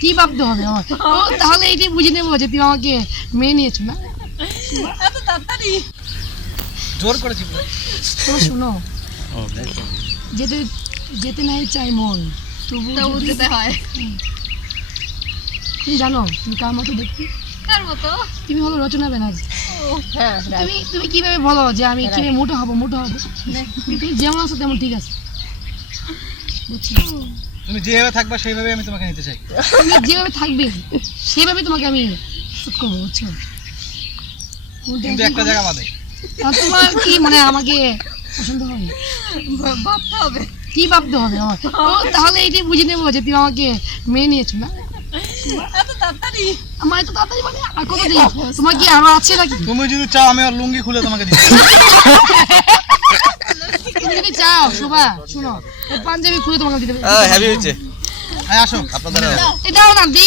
কি ভাবতে হবে আমার? ও তাহলে এইটাই বুঝে নেবো যে তুমি আমাকে মেনে নিয়েছো না। এত তাড়াতাড়ি জোর করেছি তো শোনো, যেতে যেতে নাই চাই মন, তবু যেতে হয়। তুমি জানো তুমি কার মতো দেখতে? কার মতো? তুমি হলো রচনা ব্যানার্জি। হ্যাঁ তুমি তুমি কিভাবে বলো যে আমি কিভাবে মোটা হবো? তুমি যেমন আছো তেমন ঠিক আছে, বুঝছি। তুমি যেভাবে থাকবা সেইভাবে আমি তোমাকে নিতে চাই। তুমি যেভাবে থাকবে সেভাবে তোমাকে আমি শুট করবো, বুঝছো? কিন্তু একটা জায়গা বাদে। আর তোমার কি মানে আমাকে পছন্দ হয়? ভাবতে হবে। কি ভাবতে হবে আমার? ও তাহলে এইটাই বুঝে নেবো যে তুমি আমাকে মেনে নিয়েছো না। এত তাড়াতাড়ি আমার এত তাড়াতাড়ি মানে আর কত দিন? তোমার কি আমার আছে নাকি? তুমি যদি চাও আমি আর লুঙ্গি খুলে তোমাকে দিচ্ছি। তুমি যদি চাও শোভা, শোনো, এই পাঞ্জাবি খুলে তোমাকে দিতে হ্যাভি হয়েছে। হ্যাঁ আসো আপনাদের এটাও না দি।